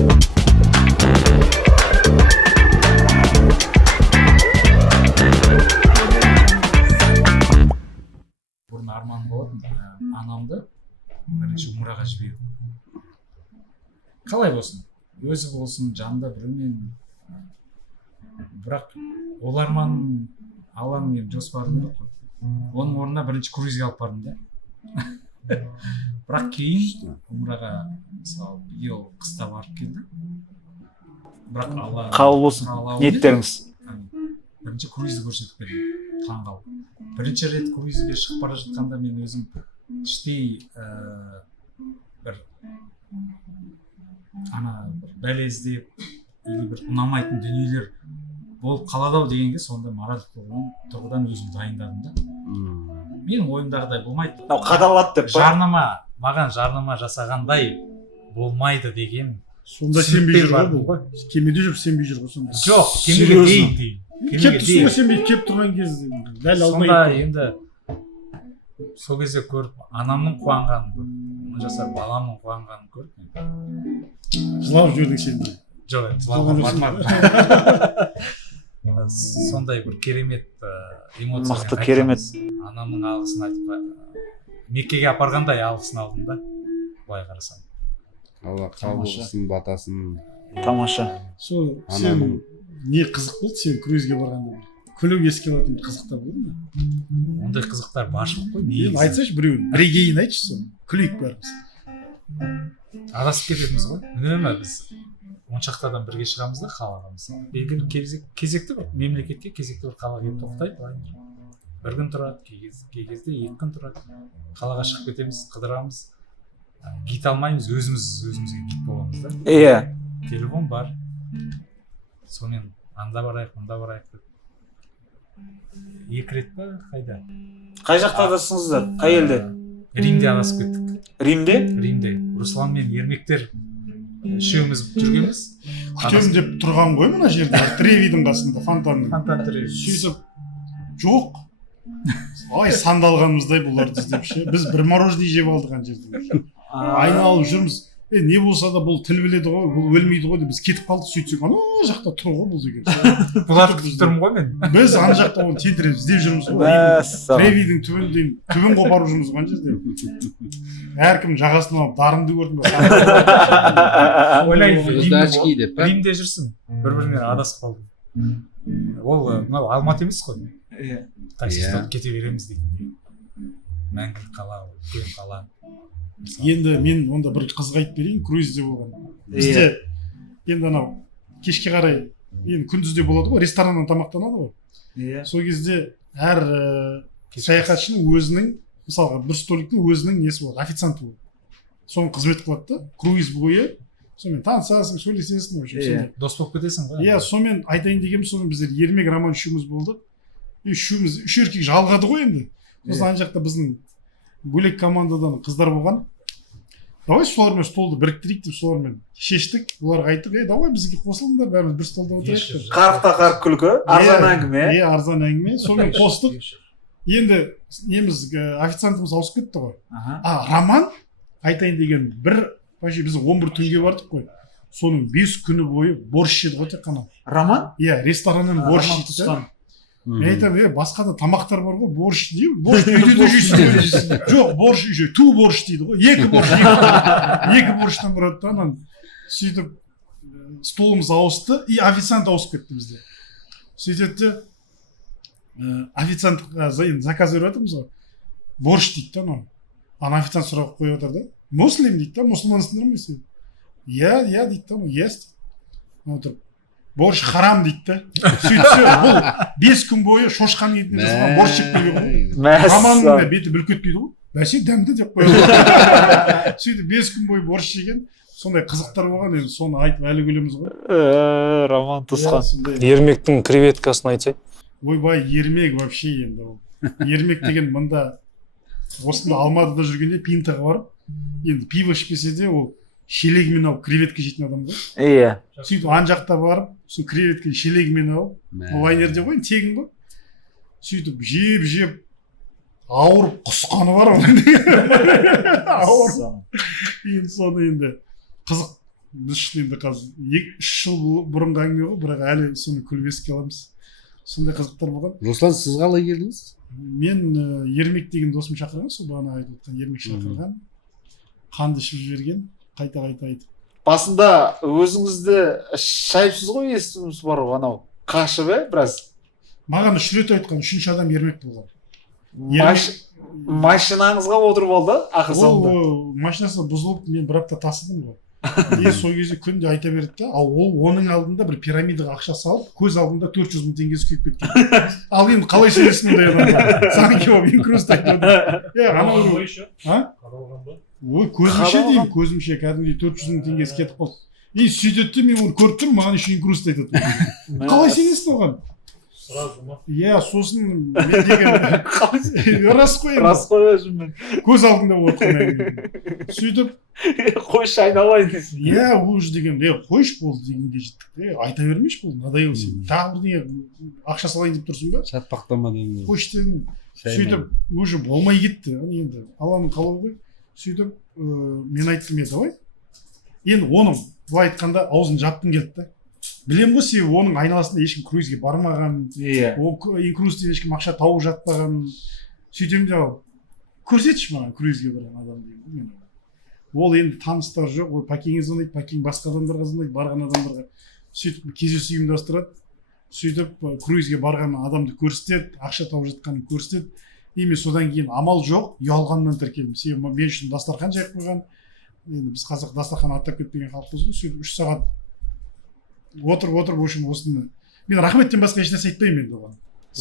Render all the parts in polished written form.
Бұрын арман болатын анамды бірінші умраға жіберу. Қалай болсын, өзі болсын, жанында біреумен. Бірақ ол арман алам мен жоспарым жоқ қой. Оның орнына бірінші круизге алып бардым да. Бірақ кейін умраға мысалы биыл қыста барып келді. Бірақ Алла қабыл болсын ниеттеріңіз. Бірінші круизді көрсетіп берді. Таңғалып. Бірінші рет круизге шығып бара жатқанда мен өзім іштей бір бәле іздеп или бір ұнамайтын дүниелер болып қалады ау дегенге сонда моральдық тұрғыдан өзім дайындадым да. Менің ойымдағыдай болмайды. Қадалады деп па? Маған жарнама жасағандай болмайды деген. Сонда сенбей жүр ғой. Кемеде жүріп сенбей жүр ғой сонда. Жоқ, кемеге дейін. Кеп тұрсың сенбей кеп тұрған кезде дәл алмай. Сонда енді сол кезде көріп анамның қуанғанын көрдім. Оны жасап баламның қуанғанын көрдім. Жылап жібердің сен де. Жоқ, жылауға бармадым. Сондай бір керемет эмоция. Мықты керемет. Анамның алғысын айтып Меккеге апарғандай алғысын алдым да. Былай қарасам. Алла қабыл қылсын, батасын. Тамаша. Сол сен не қызық болды сен круизге барғанда бір? Күліп еске алатын бір қызықтар болды ма? Ондай қызықтар баршылық қой. Енді айтсайшы біреуін. Бірегейін айтшы соны. Күлейік бәріміз. Адасып кететіміз ғой. Үнемі біз 10 шақтадан бірге шығамыз да қалағамыз. Белгілі кезекті бір мемлекетке кезекті бір қалаға келіп тоқтайды. Бір күн тұрады, кей кезде 2 күн тұрады. Қалаға шығып кетеміз, қыдырамыз. Гид алмаймыз, өзімізге гид боламыз да. Иә. Телефон бар. Сонымен анда барайық, мында барайық деп. 2 рет па қайда? Қай жақта адастыңыздар? Қай елде? Римде адасып кеттік. Римде? Римде. Руслан мен Ермектер үшеуміз жүргенбіз. Күтемін деп тұрған ғой мына жерде. Тревидің қасында, фонтанның. Фонтан Треви. Сөйтіп, жоқ. Ай, сандалғанымыздай бұларды іздеп ше. Біз бір мороженое жеп алдық ана жерде. Айналып жүрміз. Не болса да бұл тіл біледі ғой, бұл өлмейді ғой деп біз кетіп қалдық. Сөйтсек, ана жақта тұр ғой бұл деген. Бұларды күтіп тұрмын ғой мен. Біз ана жақта оны тентіреп іздеп жүрміз ғой. Тревидің түбін қопарып жүрміз ғой ана жерде. Әркім жағасын алып дарынды көрдім. Ойлайды, Римде жүрсің, бір-бірінен адасып қалдым. Ол мынау Алматы емес қой. Таксист алып кете береміз дейтін. Мәңгілік қала, үлкен қала. Енді мен онда бір қызық айтып берейін, круизде болған. Бізде енді анау кешке қарай енді күндізде болады ғой, рестораннан тамақтанады ғой. Сол кезде әр саяхатшының өзінің, мысалға бір столиктің өзінің несі болады, официанты болады. Соны қызмет қылады да, круиз бойы. Сонымен танысасың, сөйлесесің. Дос болып кетесің ғой. Иә, сонымен айтайын дегенім, сонымен біздер Ермек Роман үшеуміз болдық. Үшеуміз, үш еркек жалғады ғой енді. Сосын ана жақта біздің бөлек командадан қыздар болған. Давай солармен столды біріктірейік деп солармен шештік. Оларға айттық, давай бізге қосылыңдар, бәріміз бір столда отырайық. Қарықта қарық күлкі, арзан әңгіме. Иә, арзан әңгіме. Сонымен қостық. Енді неміз официантымыз ауысып кетті ғой. Роман айтайын деген вообще біз 11 түнге бардық қой. Соның 5 күні бойы борщ жеді ғой тек қана. Роман? Иә, рестораннан борщ жеді. Мен айтамын, басқа да тамақтар бар ғой, борщ дейді. Борщ үйде де жейсің. Жоқ, борщ үйде, ту борщ дейді ғой. Екі борщтан тұрады да. Сөйтіп столымыз ауысты, и официант ауысып кетті бізде. Сөйтеді де официантқа заказ беріп жатырмыз ғой. Борщ дейді да. Ана официант сұрақ қойып отыр да. Муслим дейді да, мұсылмансыңдар ма сен? Иә дейді да, ес дейді. Борщ харам дейді да. Сөйтсе, бұл 5 күн бойы шошқан етіне жасаған борщ жеп келген ғой. Романның да беті бүлк етпейді ғой. Бәсе дәмді деп қойған. Сөйтіп 5 күн бойы борщ жеген, сондай қызықтар болған, енді соны айтып әлі күлеміз ғой. Роман Тусхан. Ермектің креветкасын айтсай. Ойбай, Ермек вообще енді ол. Ермек деген мында осында Алматыда жүргенде пинтаға барып, енді пиво ішпесе де ол шелегімен алып креветка жейтін адам ғой. Иә. Сөйтіп ан жақта барып, сол креветканы шелегімен алып, лайнерде ғой, тегін ғой. Сөйтіп жеп ауырып құсқаны бар оның. Ауырып. Енді соны енді қызық біз үшін енді қазір 3 жыл бұрынғы әңгіме ғой, бірақ әлі соны күліп еске аламыз. Сондай қызықтар болған. Руслан, сіз қалай келдіңіз? Мен Ермек деген досым шақырған, сол бағана айтып отқан Ермек шақырған. Қанды ішіп жіберген, қайта айтып. Басында өзіңізді шайыпсыз ғой, естуіміз бар ғой, анау қашып біраз. Маған 3 рет айтқан, 3-ші адам Ермек болған. Машинаңызға отырып алды, ақыр соңында. Ол машинасы бұзылып, мен бір апта тасыдым ғой. Сол кезде күнде айта берді да, ал ол оның алдында бір пирамидаға ақша салып, көз алдында 400 мың теңгесі күйіп кеткен. Ал енді қалай сөйлесін ондай адамға? Санкева инкруст айтып отыр. Қалалған еще? Қалалған ба? Ой, көзімше деймін, көзімше кәдімгідей 400 мың теңгесі кетіп қалды. Сөйтеді, мен оны көріп тұрмын, маған еще инкруст айтады. Қалай сенесің оған? Сразу ма? Иә, сосын мен деген рас қой өзіммен. көз алдында отқан. Сөйтіп қойшы айналайын десін. иә, уже деген қойшы болды дегенге жеттік. Айта бермейші болды, надоел сен. Тағы бірдеңе ақша салайын деп тұрсың ба? Шатпақтама деген. Қойшы дедім. Сөйтіп уже болмай кетті. Енді аланың қалау ғой. Сөйтіп мен айттым, давай. Енді оның былай айтқанда аузын жапқым келді да. Білем ғой, себебі оның айналасында ешкім круизге бармаған, инкрустен ешкім ақша тауып жатпаған. Сөйтем де, көрсетші маған круизге барған адам деймін. Ол енді таныстар жоқ, ол пәкеңе звондайды, пәкең басқа адамдарға звондайды, барған адамдарға. Сөйтіп кездесу ұйымдастырады. Сөйтіп круизге барған адамды көрсетеді, ақша тауып жатқанын көрсетеді. Мен содан кейін амал жоқ, ұялғаннан тіркелдім. Себебі мен үшін дастархан жайып қойған. Енді біз қазақ дастархан аттап кетпеген халықпыз ғой. Сөйтіп 3 сағат отырып в общем осыны. Мен рахметтен басқа ешнәрсе айтпаймын енді оған.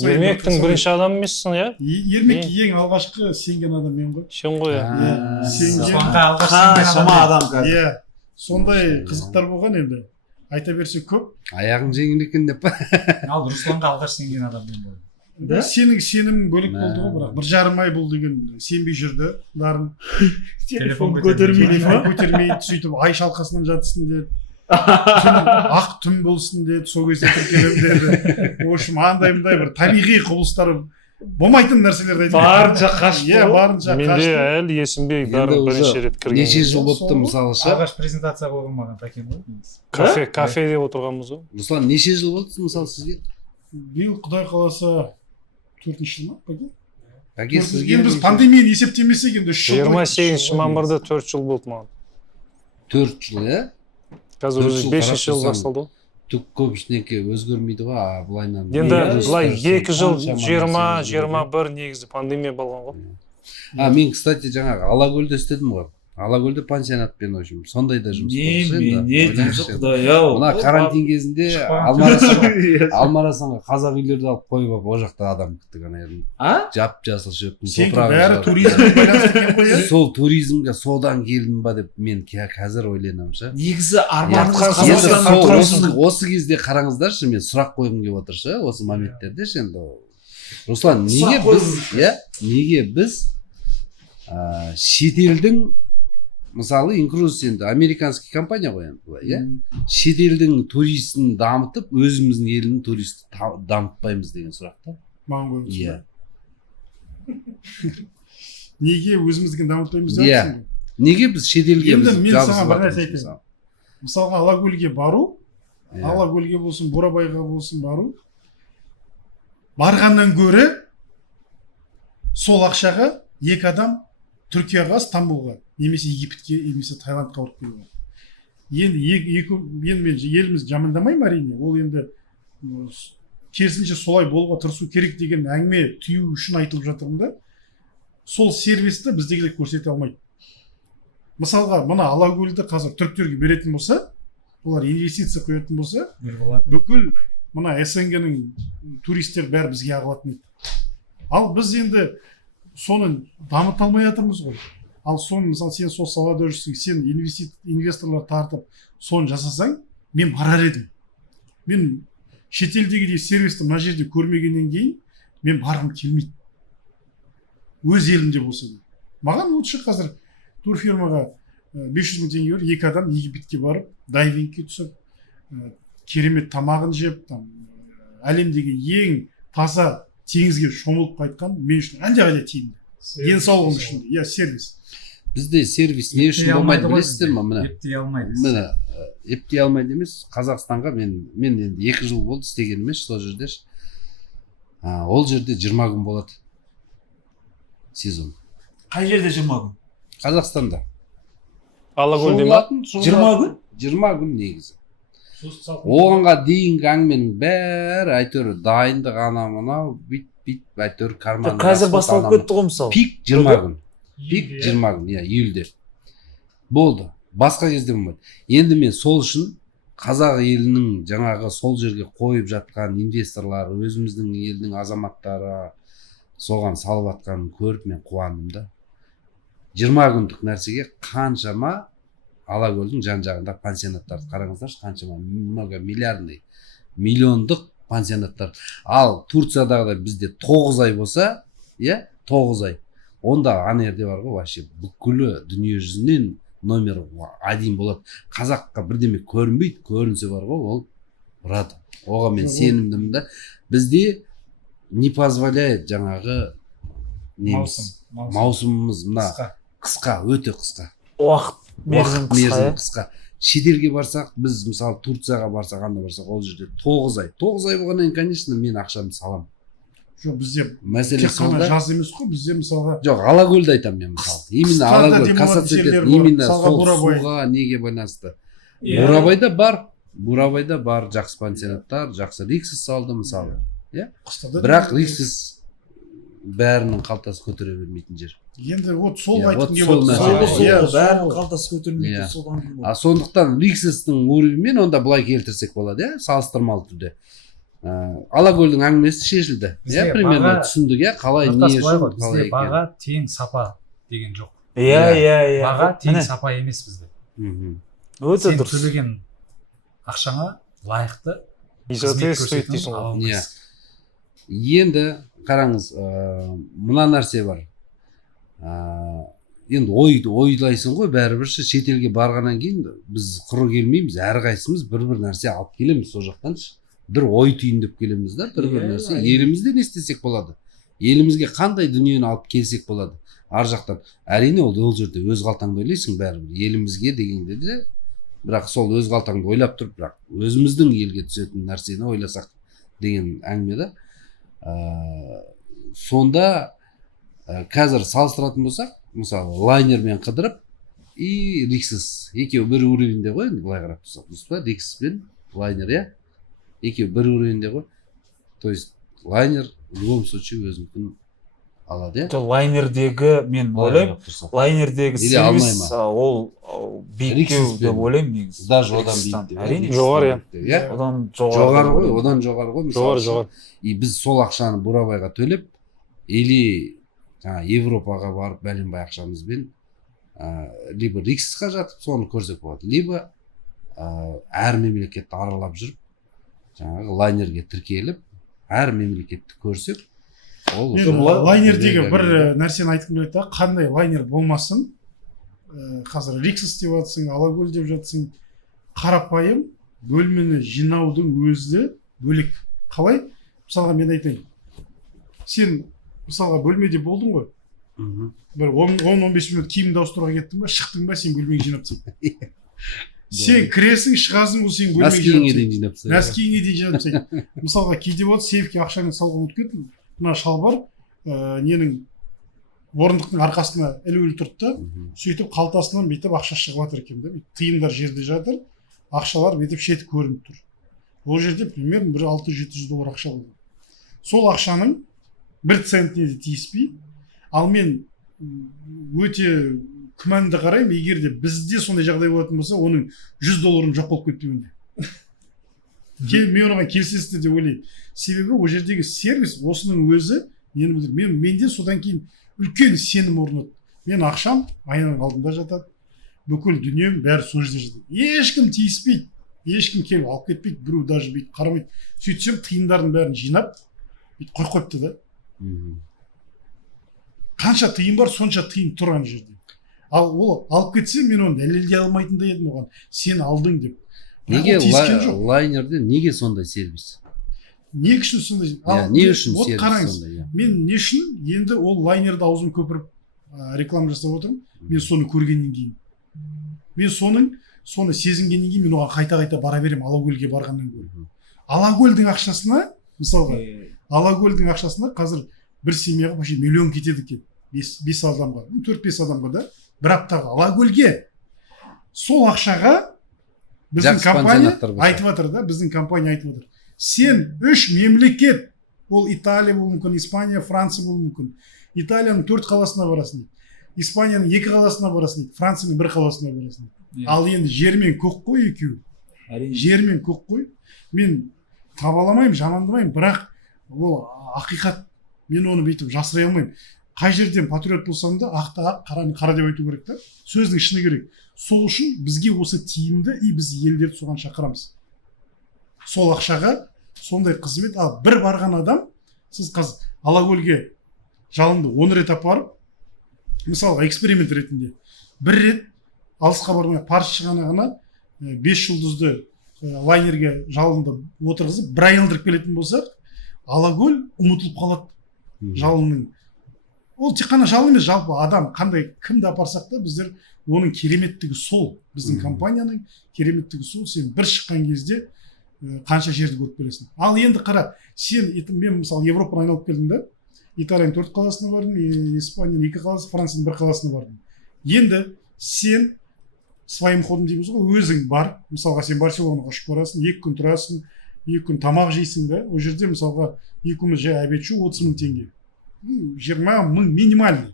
Ермектің бірінші адамы емессің, иә? Ермек ең алғашқы сенген адам мен ғой. Сен ғой, иә. Шама адам қазір. Иә. Сондай қызықтар болған енді. Айта берсе көп. Аяғың жеңіл екен деп па? Ал Русланға алғаш сенген адам мен болдым. Сенің сенім бөлек болды ғой, бірақ 1,5 ай бұл деген сенбей жүрді. Барын Телефон көтермейді, сөйтіп ай шалқасынан жатсын деді. Ақ түн болсын деді, сол кезде тіркелем деді. В общем, андай бір табиғи құбылыстар болмайтын нәрселерді айтты. Барынша қашты. Иә, барынша қашты. Менде әлі есімде бәрі бірінші рет кірген. Неше жыл болыпты мысалы ше? Алғаш презентация қойған маған пәкем ғой. Кафеде отырғанбыз ғой. Руслан, неше жыл болды мысалы сізге? Биыл Құдай қаласа 4-ші жыл ма, пәке? Пәке сізге Енді біз пандемияны есептемесек енді 3 жыл. 28 мамырда 4 жыл болды маған. 4 жыл, иә? Қазір уже 5-ші жыл басталды ғой. Түк көп ештеңке өзгермейді ғой, былайынан. Енді былай 2 жыл 20-21 негізі пандемия болған ғой. Мен, кстати, жаңағы Алакөлде істедім ғой. Алакөлде пансионатпен общем, сондай да жұмыс мына карантин кезінде Алмарасанға қазақ үйлерді алып қойып алып, о жақта адам күттік ана жерін. Жап-жасыл шөптің топырағы. Бәрі туризмге байланысты екен ғой. Сол туризмге содан келдім ба деп мен қазір ойланамын ше. Негізі арманыңыз осы кезде қараңыздаршы, мен сұрақ қойғым келіп отыр ше, осы моменттерде ше. Енді Руслан, неге біз шетелдің, мысалы инкруз енді американский компания ғой енді, иә? Шетелдің туристін дамытып, өзіміздің елдің туристі дамытпаймыз деген сұрақ та. Маған қойып. Иә. Неге өзіміздің дамытпаймыз деп айтсың ғой? Неге біз шетелге енді мен саған бір нәрсе айтайын. Мысалға Алакөлге бару, Алакөлге болсын, Бурабайға болсын бару, барғаннан гөрі сол ақшаға 2 адам Түркияға, Стамбулға, немесе Египетке, немесе Таиландқа барып келуге. Енді мен еліміз жамандамаймын әрине. Ол енді керісінше солай болуға тырысу керек деген әңгіме түю үшін айтылып жатырмын да. Сол сервисті біздегілер көрсете алмайды. Мысалға, мына Алакөлді қазір түріктерге беретін болса, олар инвестиция құятын болса, бүкіл мына СНГ-нің туристер бәрі бізге ағылатын еді. Ал біз енді соны дамыта алмай жатырмыз ғой. Ал соны, мысалы, сен сол салада жүрсің, сен инвесторлар тартып, соны жасасаң, мен барар едім. Мен шетелдегідей сервисті мына жерде көрмегеннен кейін, мен барғым келмейді. Өз елімде болса да. Маған лучше қазір турфирмаға 500 мың теңге беріп, 2 адам Египетке барып, дайвингке түсіп, керемет тамағын жеп, әлемдегі ең таза теңізге шомылып қайтқан мен үшін әлдеқайда тиімді. Денсаулығым үшін, иә, сервис. Бізде сервис не үшін болмайды білесіздер ма? Міне ептей алмайды. міне ептей алмайды емес. Қазақстанға мен енді 2 жыл болды істегеніме сол жерде. Ол жерде 20 күн болады сезон. Қай жерде 20 күн? Қазақстанда. Алакөлде ма? 20 күн? 20 күн негізі. Оғанға дейінгі әңгіменің бәрі әйтеуір дайындық ана мынау бүйтіп әйтеуір карман. Қазір басталып кетті ғой мысалы. Пик 20 күн. Пик 20 күн, иә, июльде. Болды. Басқа кезде болмайды. Енді мен сол үшін қазақ елінің жаңағы сол жерге қойып жатқан инвесторлар, өзіміздің елдің азаматтары соған салып жатқанын көріп мен қуандым да. 20 күндік нәрсеге қаншама Алакөлдің жан-жағында пансионаттарды қараңыздаршы, қаншама миллиардный, миллиондық пансионаттар. Ал Турциядағыдай бізде 9 ай болса, иә, 9 ай. Онда ана жерде бар ғой, вообще бүкілі дүние жүзінен номер 1 болады. Қазаққа бірдеме көрінбейді, көрінсе бар ғой, ол рад. Оған мен сенімдімін да. Бізде не позволяет жаңағы маусымымыз мына қысқа, өте қысқа. Уақыт мерзім қысқа. Шетелге барсақ, біз мысалы Турцияға барсақ, анда барсақ, ол жерде 9 ай. 9 ай болғаннан кейін, конечно, мен ақшамды салам. Жоқ, бізде мәселе тек қана сонда. жаз емес қой, бізде мысалға Жоқ, Алакөлді айтамын мен мысалы. Именно Алакөл, касацияда именно сол суға неге байланысты. Бурабайда бар жақсы пансионаттар, жақсы Риксис салды мысалы. Иә? Бірақ Риксис бәрінің қалтасы көтере бермейтін жер. Енді вот сол Иә, айтқым вот келіп сол отыр. мәселе. Иә, бәрінің қалтасы көтерілмейді Иә. содан кейін. Сондықтан Риксистің уровеньмен онда былай келтірсек болады, иә, салыстырмалы түрде. Алакөлдің әңгімесі шешілді. Иә, примерно түсіндік, иә, қалай не үшін, қалай бізде баға тең сапа деген жоқ. Иә. Баға тең сапа емес бізде. Өте Сен дұрыс. төлеген ақшаңа лайықты И қызмет соответствует көрсететін дейсің ғой. ала Иә. алмайсың. Енді қараңыз, мына нәрсе бар. Енді ойлайсың ғой, бәрібір шетелге барғаннан кейін біз құры келмейміз, әрқайсымыз бір нәрсе алып келеміз сол жақтан. Бір ой түйіндеп келеміз да, бір нәрсе. Елімізде не істесек болады? Елімізге қандай дүниені алып келсек болады? Ар жақтан. Әрине ол жерде өз қалтаңды ойлайсың бәрібір. Елімізге дегенде де, бірақ сол өз қалтаңды ойлап тұрып, бірақ өзіміздің елге түсетін нәрсені ойласақ деген әңгіме да. Сонда қазір салыстыратын болсақ, мысалы лайнермен қыдырып и Риксис екеуі бір уровеньде ғой, енді былай қарап тұрсақ, дұрыс па? Риксис пен лайнер, иә? Екеуі бір уровеньде ғой. То есть лайнер в любом случае өзінікін алады, иә? Лайнердегі, мен ойлаймын, лайнердегі сервис ол биіктеу деп ойлаймын негізі. Даже одан биік. Әрине. Жоғары, иә? Одан Жоғары ғой, одан жоғары ғой. Жоғары. И біз сол ақшаны Бурабайға төлеп, или Европаға барып бәленбай ақшамызбен либо Риксисқа жатып соны көрсек болады, либо әр мемлекетті аралап жүріп, жаңағы лайнерге тіркеліп, әр мемлекетті көрсек, ол лайнердегі бір нәрсені айтқым келеді да, қандай лайнер болмасын, қазір Риксис деп жатсың, Алакөл деп жатсың, қарапайым бөлмені жинаудың өзі бөлек. Қалай? Мысалға мен айтайын. Сен мысалға бөлмеде болдың ғой. Бір 10-15 минут киімді ауыстыруға кеттің ба, шықтың ба, сен бөлмені жинапсың. Сен кіресің, шығасың, бұл сен бөлмені жинапсың. Нәскиіңе дейін жинапсың. Мысалға кейде болады, сейфке ақшаны салға ұмытып кеттің. Мына шалбар ненің орындықтың арқасына ілулі тұрды да, сөйтіп қалтасынан бүйтіп ақша шығып жатыр екен да. Тиындар жерде жатыр, ақшалар бүйтіп шеті көрініп тұр. Ол жерде примерно бір $600-700 ақша болды. Сол ақшаның 1 центіне де тиіспей, ал мен өте күмәнді қараймын, егер де бізде сондай жағдай болатын болса, оның $100 жоқ болып кетпеуіне. Мен оған келісесіздер деп ойлаймын. Себебі ол жердегі сервис осының өзі менде содан кейін үлкен сенім орнады. Мен ақшам айнаның алдында жатады, бүкіл дүнием бәрі сол жерде жатады. Ешкім тиіспейді, ешкім келіп алып кетпейді, біреу даже бүйтіп қарамайды. Сөйтсем тиындардың бәрін жинап бүйтіп қойып қойыпты да. Қанша тиын бар, сонша тиын тұр ана жерде. Ал ол алып кетсе, мен оны дәлелдей алмайтындай едім оған. Сен алдың деп. Неге лайнерде неге сондай сервис? Не үшін сондай? Не үшін сервис қараңыз, сондай? мен не үшін енді ол лайнерді аузым көпіріп реклама жасап отырмын. мен соны көргеннен кейін. Мен соны сезінгеннен кейін мен оған қайта бара беремін Алакөлге барғаннан гөрі. Алакөлдің ақшасына, мысалға, Алакөлдің ақшасына қазір бір семьяға вообще миллион кетеді екен. 5 адамға, 4-5 адамға да бір аптаға Алакөлге. Сол ақшаға біздің компания айтып жатыр да, біздің компания айтып жатыр. Сен 3 мемлекет, ол Италия болуы мүмкін, Испания, Франция болуы мүмкін. Италияның 4 қаласына барасың дейді. Испанияның 2 қаласына барасың дейді. Францияның 1 қаласына барасың дейді. Ал енді жер мен көк қой екеуі. Жер мен көк қой. Мен табаламаймын, жамандамаймын, бірақ ол ақиқат. Мен оны бүйтіп жасырай алмаймын. Қай жерден патриот болсам да ақты ақ, қараны қара деп айту керек та. Сөздің шыны керек. Сол үшін бізге осы тиімді біз елдерді соған шақырамыз. Сол ақшаға сондай қызмет. Ал бір барған адам, сіз қазір Алакөлге жалынды 10 рет апарып, мысалға эксперимент ретінде бір рет алысқа бармай парыз шығанағына 5 жұлдызды лайнерге жалынды отырғызып, бір айналдырып келетін болсақ, Алакөл ұмытылып қалады жалынның. Ол тек қана жалын емес, жалпы адам қандай кімді апарсақ та біздер оның кереметтігі сол. Біздің компанияның кереметтігі сол. Сен бір шыққан кезде қанша жерді көріп келесің. Ал енді қара, мен мысалы Европаны айналып келдім да, Италияның 4 қаласына бардым, Испанияның 2 қаласы, Францияның 1 қаласына бардым. Енді сен своим ходом дейміз ғой, өзің бар. Мысалға сен Барселонаға ұшып барасың, 2 күн тұрасың, 2 күн тамақ жейсің да. Ол жерде мысалға 2 күн жай обед шу 30 мың теңге. 20 мың минимальный.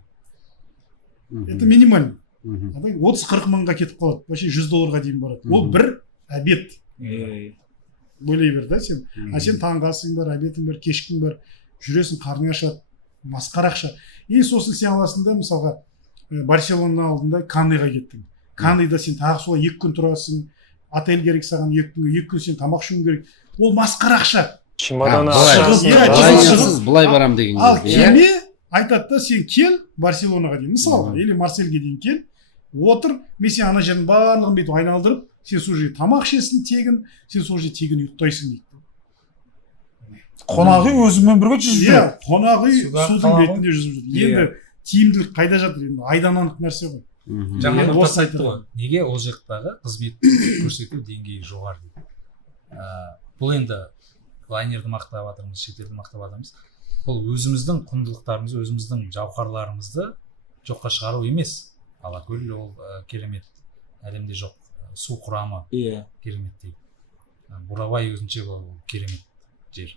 Это минимальный. 30-40 мыңға кетіп қалады. Вообще $100 дейін барады. Ол бір обед. Бөлей бер да сен. А сен таңғы асың бар, обедің бар, кешкің бар, жүресің, қарның ашады, масқара ақша. Сосын сен аласың да, мысалға Барселона алдында Канныйға кеттің. Канныйда сен тағы солай 2 күн тұрасың, отель керек саған 2 күнге, 2 күн сен тамақ ішуің керек. Ол масқара ақша. Чемоданы шығып, былай барам деген. Ал кеме айтады да, сен кел Барселонаға дейін, мысалға, или Марсельге дейін кел, отыр, мен сен ана жердің барлығын бүйтіп айналдырып, сен сол жерде тамақ ішесің тегін, сен сол жерде тегін ұйықтайсың дейді. Қонақ үй өзіңмен бірге жүзіп жүр. Қонақ үй судың бетінде жүзіп жүр. Енді тиімділік қайда жатыр? Енді айдан анық нәрсе ғой. Жаңа дос айтты ғой, неге ол жақтағы қызмет көрсету деңгейі жоғары дейді. Бұл енді лайнерді мақтап жатырмыз, шетелді мақтап жатырмыз. Бұл өзіміздің құндылықтарымызды, өзіміздің жауһарларымызды жоққа шығару емес. Алакөл ол керемет, әлемде жоқ. Су құрамы керемет дейді. Бурабай өзінше ол керемет жер.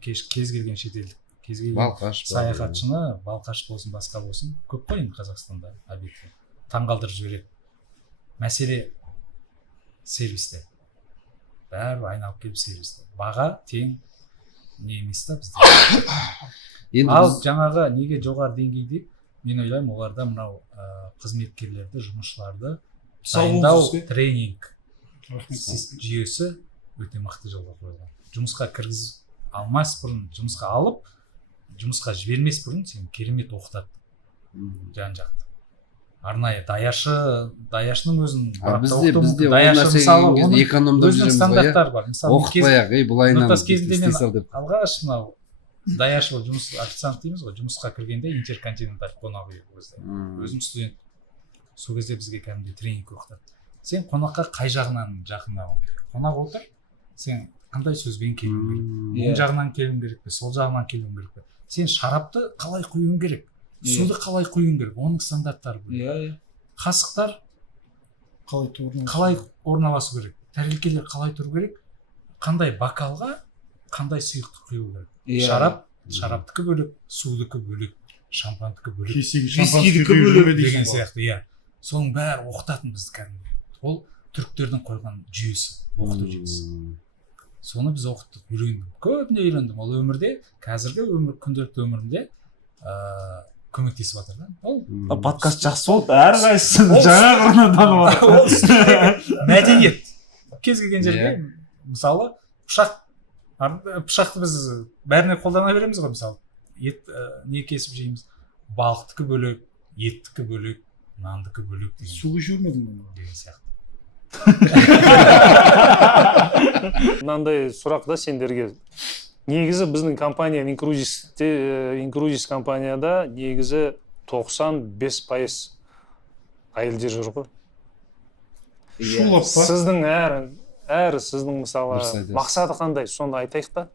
Кез келген шетелдік, кез келген саяхатшыны, Балқаш болсын, басқа болсын, көп қой енді Қазақстанда объекті. Таңғалдырып жібереді. Мәселе сервисте. Бәрі айналып келіп сервисте. Баға тең не емес та бізде. Ал жаңағы неге жоғары деңгей деп, мен ойлаймын, оларда мынау қызметкерлерді, жұмысшыларды дайындау, тренинг жүйесі өте мықты жолға қойылған. Жұмысқа кіргізіп алмас бұрын, жұмысқа алып, жұмысқа жібермес бұрын сен керемет оқытады жан-жақты. Арнайы даяшының өзін бізде ол нәрсеге экономдап өзінің стандарттары бар. Оқытпай-ақ, бұлайынан кезінде мен алғаш мынау даяшы болып жұмыс официант дейміз ғой, жұмысқа кіргенде интерконтиненталь қонақ үй өзім студент. Сол кезде бізге кәдімгідей тренинг оқытады. Сен қонаққа қай жағынан жақындауың керек? Қонақ отыр, сен қандай сөзбен келуің керек? Оң жағынан келуің керек пе, сол жағынан келуің керек пе? Сен шарапты қалай құюың керек? Суды қалай құюың керек? Оның стандарттары бар. Қасықтар қалай орналасу керек? Тәрелкелер қалай тұру керек? Қандай бокалға қандай сұйықты құю керек? Шараптікі бөлек, судікі бөлек, шампандікі бөлек, вискидікі бөлек деген сияқты. Соның бәрі оқытатын бізді кәдімгі. Ол түріктердің қойған жүйесі, оқыту жүйесі. Соны біз оқыттық, үйрендім. Көбіне үйрендім. Ол өмірде, қазіргі күнделікті өмірінде көмектесіп жатыр да. Подкаст жақсы болды, әрқайсысын жаңа қырынан танып жатыр. Мәдениет. Кез келген жерде, мысалы, пышақты біз бәріне қолдана береміз ғой, мысалы. Ет не кесіп жейміз? Балықтікі бөлек, еттікі бөлек, нандікі бөлек деген. Суға жүрмедің деген сияқты. Мынандай сұрақ да сендерге. Негізі біздің компания Incrusis компанияда негізі 95% әйелдер жүр ғой. шулап па Сіздің әр сіздің мысалы Дұрыс айтасыз. мақсаты қандай, соны айтайық та.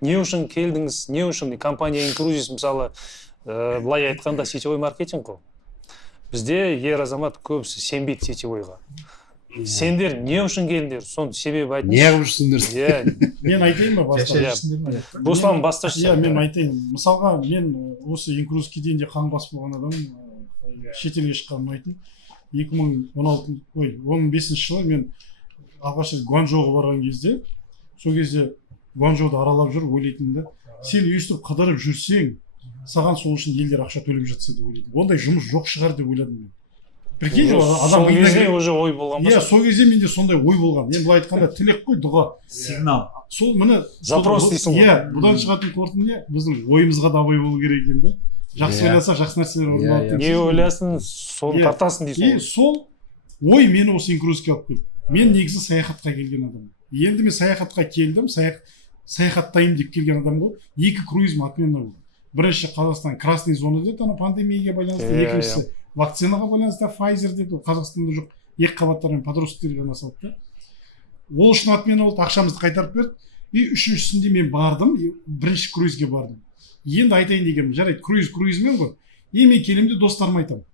Не үшін келдіңіз, не үшін компания Incruises мысалы былай айтқанда сетевой маркетинг қой. Бізде ер азамат көбісі сенбейді сетевойға. Сендер не үшін келдіңдер? Соны себебі айтыңызшы. Неғып жүрсіңдер? Иә, мен айтайын ба бастап Руслан басташы. иә мен айтайын мысалға мен осы Incruisesке дейін де қаңбас болған адам шетелге шыққан ұнайтын 2016 ой 15 жылы мен алғаш рет Гуанчжоуға барған кезде сол кезде Гуанчжоуды аралап жүріп ойлайтынмын да сен өйстіп қыдырып жүрсең саған сол үшін елдер ақша төлеп жатса деп ойлайтынмын ондай жұмыс жоқ шығар деп ойладым мен прикинь Сол кезде уже ой болған ба? иә сол кезде менде сондай ой болған мен былай айтқанда тілек қой дұға сигнал сол міне Запрос дейсің ғой. иә бұдан шығатын қорытынды не біздің ойымызға да абай болу керек екен да жақсы Иә. ойласақ жақсы нәрселер орын Иә, алады деп. Не ойласын, соны Иә. тартасың и дейсің ғой. сол ой мені осы Incruisesке алып келді мен негізі саяхатқа келген адаммын енді мен саяхатқа келдім саяхаттайын деп келген адам ғой екі круизім отменно болды бірінші Қазақстан красный зона деді ана пандемияға байланысты Иә, екіншісі вакцинаға байланысты Pfizer деді ол Қазақстанда жоқ екі қабаттармен подростктер ғана салды да ол үшін отменно болды ақшамызды қайтарып берді и үшіншісінде мен бардым бірінші круизге бардым енді айтайын дегенмін жарайды круизмен ғой и мен келемін де достарыма айтамын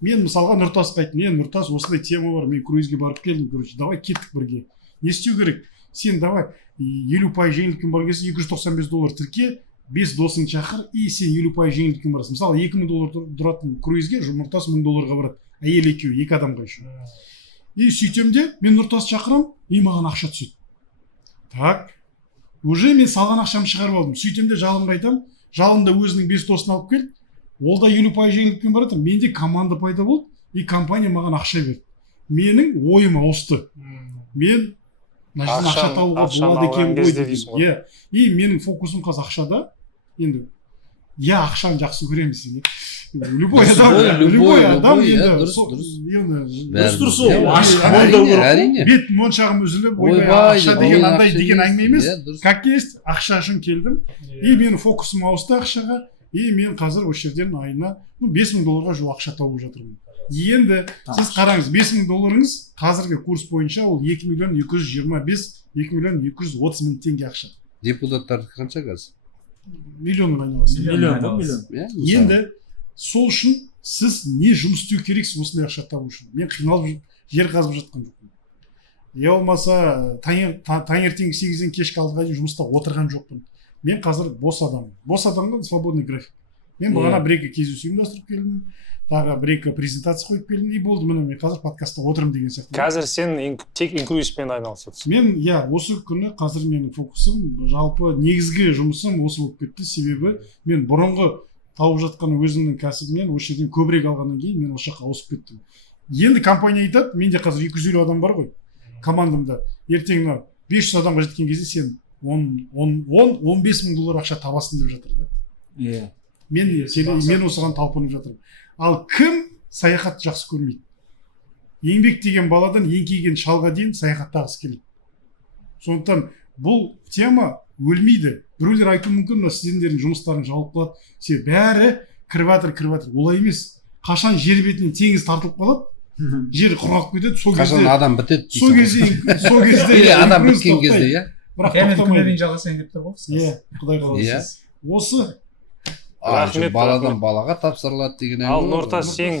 мен мысалға Нұртасқа айттым Нұртас осындай тема бар мен круизге барып келдім короче давай кеттік бірге не істеу керек сен давай 50% жеңілдікпен барған кезде $295 тірке 5 досың шақыр и сен 50% жеңілдікпен барасың мысалы $2000 тұратын круизге Нұртас $1000 барады әйел екеуі екі адамға еще и сөйтем де мен Нұртас шақырамын и маған ақша түседі так уже мен салған ақшамды шығарып алдым сөйтем де жалынға айтамын жалында өзінің 5 досын алып келді ол да 50% жеңілдікпен барады менде команда пайда болды и компания маған ақша берді менің ойым ауысты мен мына жерден ақша табуға болады екен ғой деген иә и менің фокусым қазір ақшада енді иә ақшаны жақсы көреміз любой адам енді дұрыс ол әрине бет моншағым үзіліп ойбай ақша деген андай деген әңгіме емес как есть ақша үшін келдім и менің фокусым ауысты ақшаға и мен қазір осы жерден айына $5000 жуық ақша тауып жатырмын енді сіз қараңыз $5000 қазіргі курс бойынша ол 2.230.000 теңге ақша депутаттардікі қанша қазір миллионның айналасында миллион енді сол үшін сіз не жұмыс істеу керексіз осындай ақша табу үшін мен қиналып жер қазып жатқан жоқпын я болмаса таңертеңгі 8-ден кешкі 6-ға дейін жұмыста отырған жоқпын мен қазір бос адамға свободный график мен бағана бір-екі кездесу ұйымдастырып келдім тағы бір-екі презентация қойып келдім и болды міне мен қазір подкастта отырмын деген сияқты Қазір сен тек Incruise'пен айналысасың. мен осы күні қазір менің фокусым жалпы негізгі жұмысым осы болып кетті себебі мен бұрынғы тауып жатқан өзімнің кәсібімнен осы жерден көбірек алғаннан кейін мен осы жаққа ауысып кеттім енді компания айтады менде қазір 250 адам бар ғой командамда ертең 500 адамға жеткен кезде сен $10-15 ақша табасың деп жатыр да иә мен осыған талпынып жатырмын ал кім саяхат жақсы көрмейді еңбек деген баладан еңкейген шалға дейін саяхаттағысы келеді сондықтан бұл тема өлмейді біреулер айтуы мүмкін мына сіздердің жұмыстарың жауып қалады себебі бәрі кіріп жатыр олай емес қашан жер бетінен теңіз тартылып қалады жер құрғап кетеді сол кезде қашан адам бітеді сол кезде или адам біткен кезде иә бірақ тоқтамайды жалғасайын деп тұр ғой иә құдай қаласа осы Рахмет, баладан балаға тапсырылады деген Ал Нұртас сен